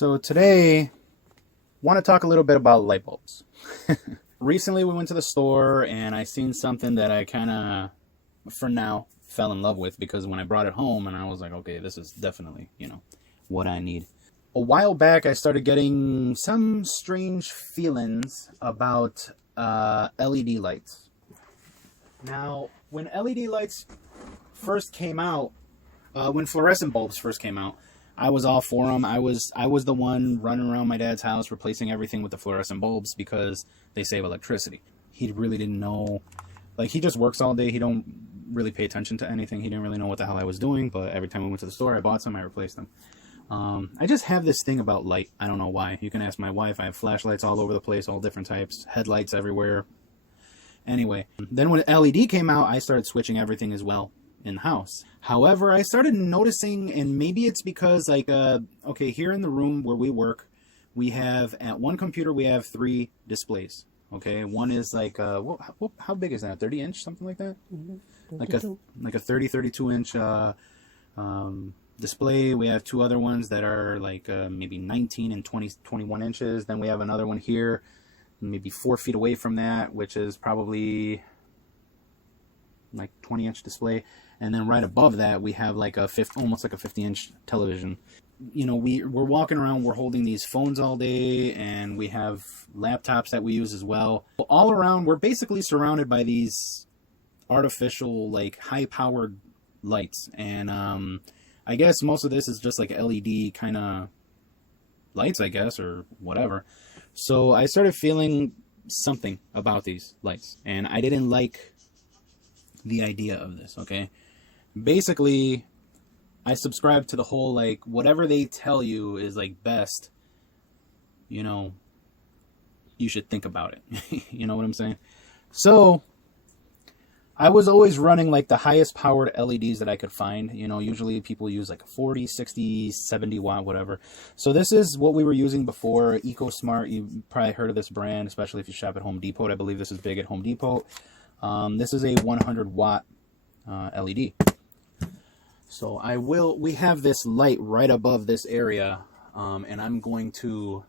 So today, want to talk a little bit about light bulbs. Recently we went to the store and I seen something that I kind of, for now, fell in love with, because when I brought it home and I was like, okay, this is definitely, what I need. A while back I started getting some strange feelings about LED lights. Now, when LED lights first came out, when fluorescent bulbs first came out, I was all for them. I was the one running around my dad's house replacing everything with the fluorescent bulbs because they save electricity. He really didn't know, like, he just works all day. He don't really pay attention to anything. He didn't really know what the hell I was doing, but every time we went to the store, I bought some, I replaced them. I just have this thing about light. I don't know why. You can ask my wife. I have flashlights all over the place, all different types, headlights everywhere. Anyway, then when LED came out, I started switching everything as well in the house. However, I started noticing, and maybe it's because, like, okay, here in the room where we work, we have, at one computer, we have 3 displays. Okay, one is like, how big is that? 30 inch, something like that? Mm-hmm. Like a 30, 32 inch display. We have 2 other ones that are like maybe 19 and 20, 21 inches. Then we have another one here, maybe 4 feet away from that, which is probably like 20-inch display. And then right above that, we have like almost like a 50-inch television. We're walking around, we're holding these phones all day, and we have laptops that we use as well. All around, we're basically surrounded by these artificial, like, high-powered lights. And I guess most of this is just like LED kind of lights, I guess, or whatever. So I started feeling something about these lights, and I didn't like the idea of this, okay? Basically, I subscribe to the whole, like, whatever they tell you is, like, best, you should think about it. You know what I'm saying? So, I was always running, like, the highest powered LEDs that I could find. Usually people use, like, a 40, 60, 70 watt, whatever. So this is what we were using before, EcoSmart. You've probably heard of this brand, especially if you shop at Home Depot. I believe this is big at Home Depot. This is a 100 watt LED. So we have this light right above this area, and I'm going to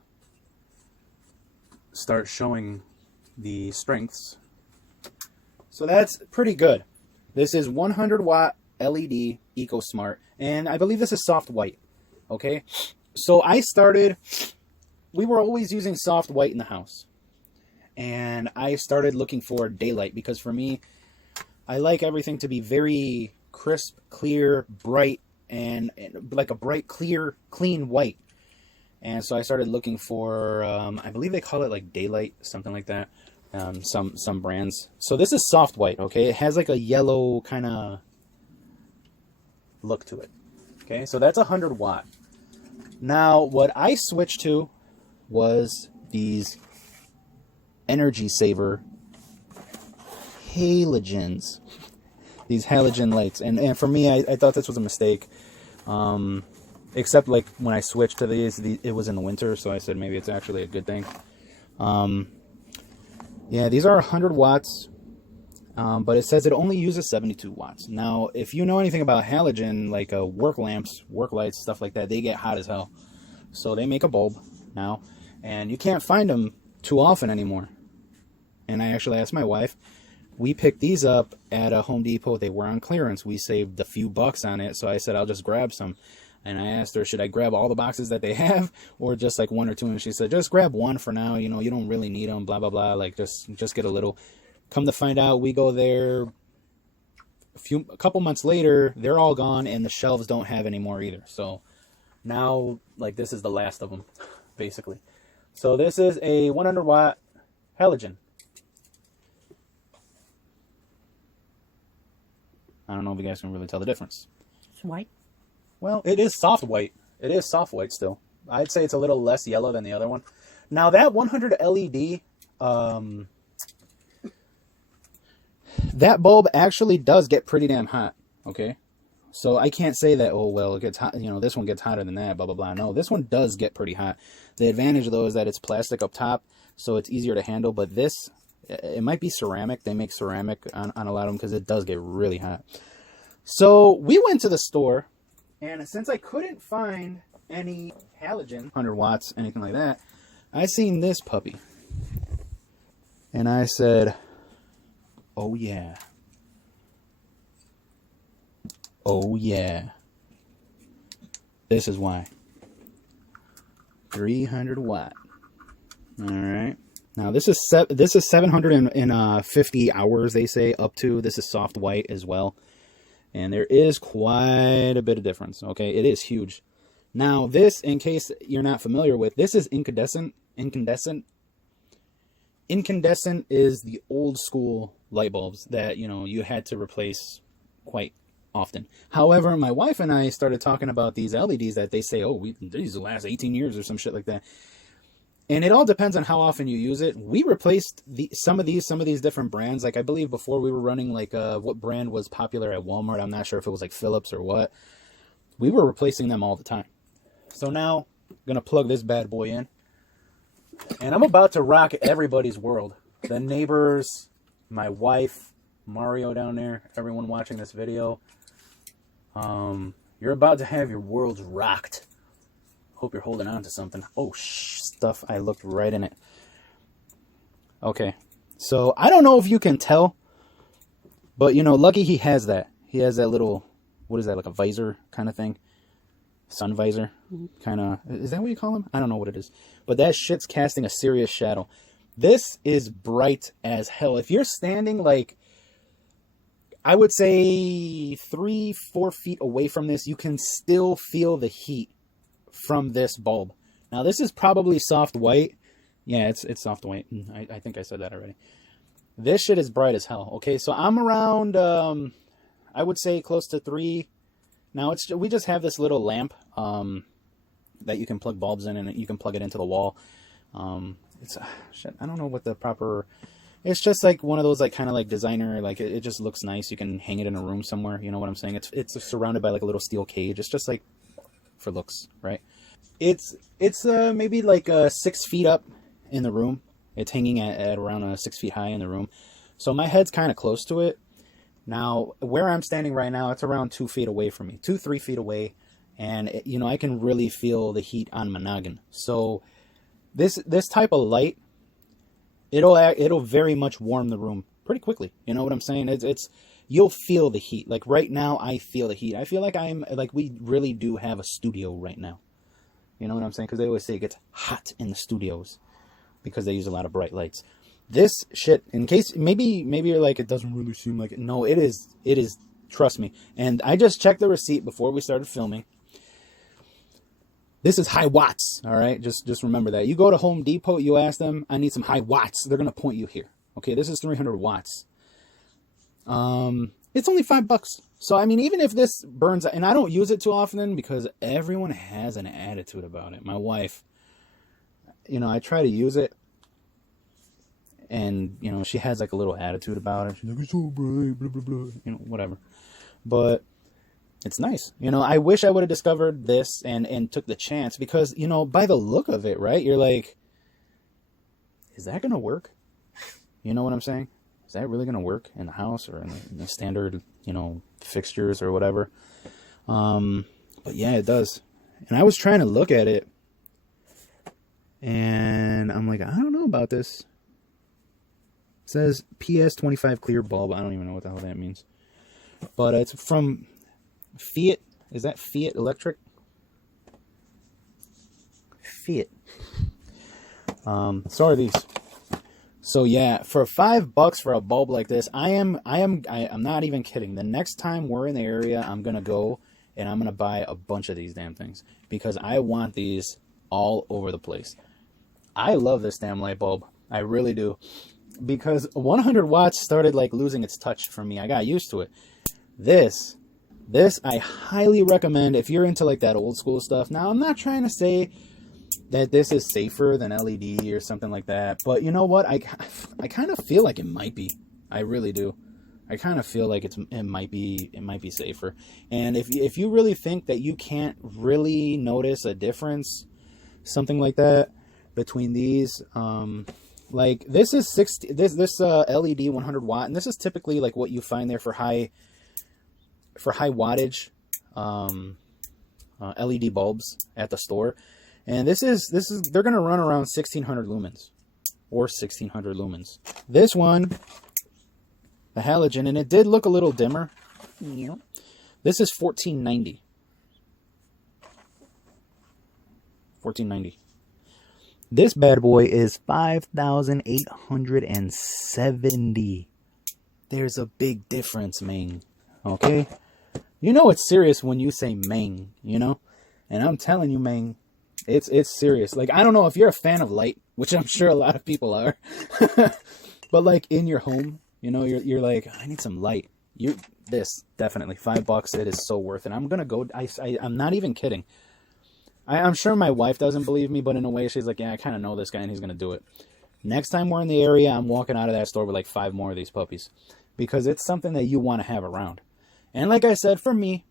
start showing the strengths. So that's pretty good. This is 100 watt LED EcoSmart, and I believe this is soft white. Okay, so we were always using soft white in the house, and I started looking for daylight, because for me, I like everything to be very crisp, clear, bright, and like a bright, clear, clean white. And so I started looking for, I believe they call it like daylight, something like that. Some brands. So this is soft white, okay? It has like a yellow kind of look to it. Okay, so that's 100 watt. Now, what I switched to was these energy saver halogens. These halogen lights, and for me, I thought this was a mistake, except like when I switched to these, it was in the winter, so I said maybe it's actually a good thing. Yeah, these are 100 watts, but it says it only uses 72 watts. Now, if you know anything about halogen, like work lamps, work lights, stuff like that, they get hot as hell. So they make a bulb now, and you can't find them too often anymore. And I actually asked my wife. We picked these up at a Home Depot. They were on clearance. We saved a few bucks on it, so I said I'll just grab some. And I asked her, should I grab all the boxes that they have, or just like 1 or 2? And she said, just grab 1 for now. You don't really need them. Blah blah blah. Like just get a little. Come to find out, we go there. A couple months later, they're all gone, and the shelves don't have any more either. So now, like, this is the last of them, basically. So this is a 100 watt halogen. I don't know if you guys can really tell the difference. It's white. Well, it is soft white. It is soft white still. I'd say it's a little less yellow than the other one. Now, that 100 LED, that bulb actually does get pretty damn hot, okay? So I can't say that, oh, well, it gets hot, this one gets hotter than that, blah, blah, blah. No, this one does get pretty hot. The advantage, though, is that it's plastic up top, so it's easier to handle, but this, it might be ceramic. They make ceramic on a lot of them because it does get really hot. So we went to the store, and since I couldn't find any halogen, 100 watts, anything like that, I seen this puppy. And I said, oh yeah. Oh yeah. This is why. 300 watt. All right. Now this is 750 hours, they say, up to. This is soft white as well. And there is quite a bit of difference. Okay, it is huge. Now this, in case you're not familiar with, this is incandescent. Incandescent is the old school light bulbs that, you know, you had to replace quite often. However, my wife and I started talking about these LEDs that they say, oh, these will last 18 years or some shit like that. And it all depends on how often you use it. We replaced some of these different brands. Like I believe before we were running like what brand was popular at Walmart. I'm not sure if it was like Philips or what. We were replacing them all the time. So now I'm gonna plug this bad boy in, and I'm about to rock everybody's world. The neighbors, my wife, Mario down there, everyone watching this video. You're about to have your worlds rocked. Hope you're holding on to something. Oh, stuff. I looked right in it. Okay. So, I don't know if you can tell, but, you know, Lucky, he has that. He has that little, what is that, like a visor kind of thing? Sun visor? Kind of, is that what you call them? I don't know what it is. But that shit's casting a serious shadow. This is bright as hell. If you're standing, like, I would say 3-4 feet away from this, you can still feel the heat from this bulb. Now this is probably soft white. Yeah, it's soft white. I think I said that already. This shit is bright as hell. Okay, so I'm around I would say close to 3. Now we just have this little lamp that you can plug bulbs in, and you can plug it into the wall. It's shit, I don't know what the proper, it's just like one of those like kind of like designer, like it just looks nice. You can hang it in a room somewhere, you know what I'm saying? It's surrounded by like a little steel cage. It's just like for looks, right? It's maybe like 6 feet up in the room. It's hanging at around 6 feet high in the room. So my head's kind of close to it. Now, where I'm standing right now, it's around 2 feet away from me. 2-3 feet away. And, you know, I can really feel the heat on my noggin. So this type of light, it'll very much warm the room pretty quickly. You know what I'm saying? You'll feel the heat. Like right now, I feel the heat. I feel like we really do have a studio right now. You know what I'm saying? Because they always say it gets hot in the studios because they use a lot of bright lights. This shit, in case maybe you're like, it doesn't really seem like it. No, it is. Trust me. And I just checked the receipt before we started filming. This is high watts. All right, just remember that. You go to Home Depot, you ask them, I need some high watts. They're gonna point you here. Okay, this is 300 watts. It's only $5. So, I mean, even if this burns, and I don't use it too often because everyone has an attitude about it. My wife, you know, I try to use it, and, you know, she has like a little attitude about it. She's like, it's so bright, blah, blah, blah, you know, whatever. But it's nice. You know, I wish I would have discovered this and took the chance because, you know, by the look of it, right, you're like, is that going to work? You know what I'm saying? Is that really going to work in the house or in the standard, you know, fixtures or whatever? But yeah, it does. And I was trying to look at it, and I'm like, I don't know about this. It says PS25 clear bulb. I don't even know what the hell that means. But it's from FEIT. Is that FEIT Electric? FEIT. So are these. So yeah, for $5 for a bulb like this, I'm not even kidding. The next time we're in the area, I'm gonna go and I'm gonna buy a bunch of these damn things because I want these all over the place. I love this damn light bulb. I really do. Because 100 watts started like losing its touch for me. I got used to it. This I highly recommend if you're into like that old school stuff. Now, I'm not trying to say that this is safer than LED or something like that, but you know what? I kind of feel like it might be. I really do. I kind of feel like it might be safer. And if you really think that you can't really notice a difference, something like that, between these, like this is this LED 100 watt, and this is typically like what you find there for high wattage. LED bulbs at the store, and this is they're gonna run around 1600 lumens or 1600 lumens. This one, the halogen, and it did look a little dimmer. This is 1490. 1490. This bad boy is 5,870. There's a big difference, man. Okay? You know it's serious when you say man, you know? And I'm telling you, man, it's serious. Like, I don't know if you're a fan of light, which I'm sure a lot of people are. But like in your home, you know, you're like, I need some light. This definitely $5. It is so worth it. I'm gonna go. I'm not even kidding. I'm sure my wife doesn't believe me, but in a way, she's like, yeah, I kind of know this guy, and he's gonna do it. Next time we're in the area, I'm walking out of that store with like 5 more of these puppies, because it's something that you want to have around. And like I said, for me,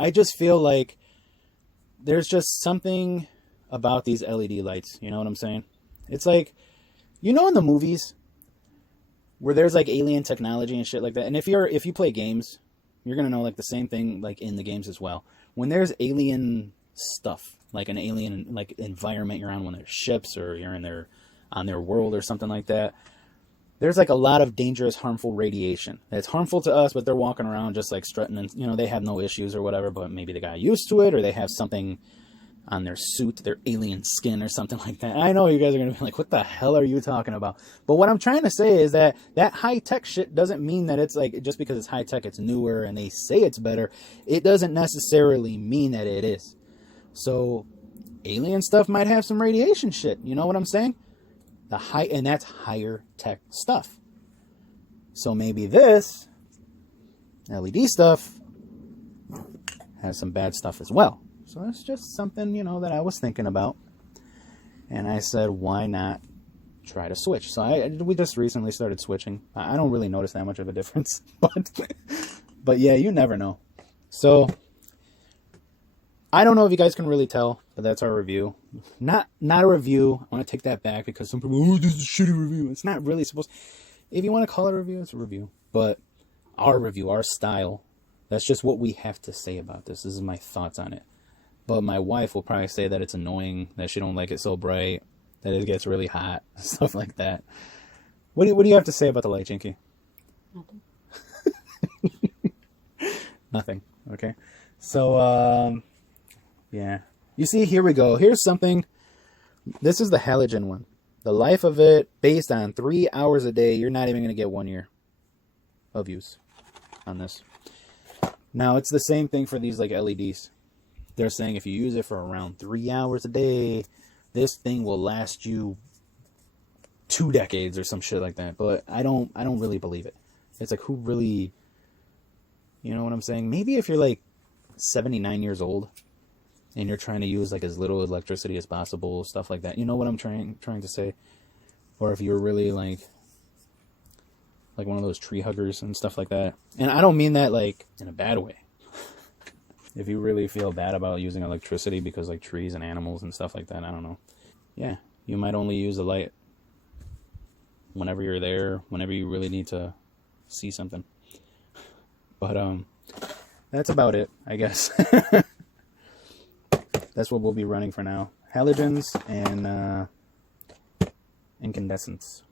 I just feel like there's just something about these LED lights. You know what I'm saying? It's like, you know, in the movies where there's like alien technology and shit like that. And if you play games, you're going to know like the same thing like in the games as well. When there's alien stuff, like an alien like environment you're on, when there's ships or you're on their world or something like that, there's like a lot of dangerous, harmful radiation. It's harmful to us, but they're walking around just like strutting and, you know, they have no issues or whatever, but maybe they got used to it, or they have something on their suit, their alien skin or something like that. I know you guys are going to be like, what the hell are you talking about? But what I'm trying to say is that high-tech shit doesn't mean that it's like, just because it's high-tech, it's newer and they say it's better, it doesn't necessarily mean that it is. So alien stuff might have some radiation shit. You know what I'm saying? And that's higher tech stuff. So maybe this LED stuff has some bad stuff as well. So that's just something, you know, that I was thinking about. And I said, why not try to switch? So we just recently started switching. I don't really notice that much of a difference. But yeah, you never know. So I don't know if you guys can really tell, but that's our review. Not a review. I want to take that back, because some people, oh, this is a shitty review. It's not really supposed. If you want to call it a review, it's a review. But our review, our style, that's just what we have to say about this. This is my thoughts on it. But my wife will probably say that it's annoying, that she don't like it so bright, that it gets really hot, stuff like that. What do you have to say about the light, Chinky? Nothing. Nothing. Okay. So, yeah. You see, here we go. Here's something. This is the halogen one. The life of it, based on 3 hours a day, you're not even going to get 1 year of use on this. Now, it's the same thing for these like LEDs. They're saying if you use it for around 3 hours a day, this thing will last you 2 decades or some shit like that. But I don't really believe it. It's like, who really, you know what I'm saying? Maybe if you're like 79 years old and you're trying to use like as little electricity as possible, stuff like that. You know what I'm trying to say? Or if you're really like one of those tree huggers and stuff like that. And I don't mean that like in a bad way. If you really feel bad about using electricity because like trees and animals and stuff like that, I don't know. Yeah, you might only use the light whenever you're there, whenever you really need to see something. But that's about it, I guess. That's what we'll be running for now. Halogens and incandescents.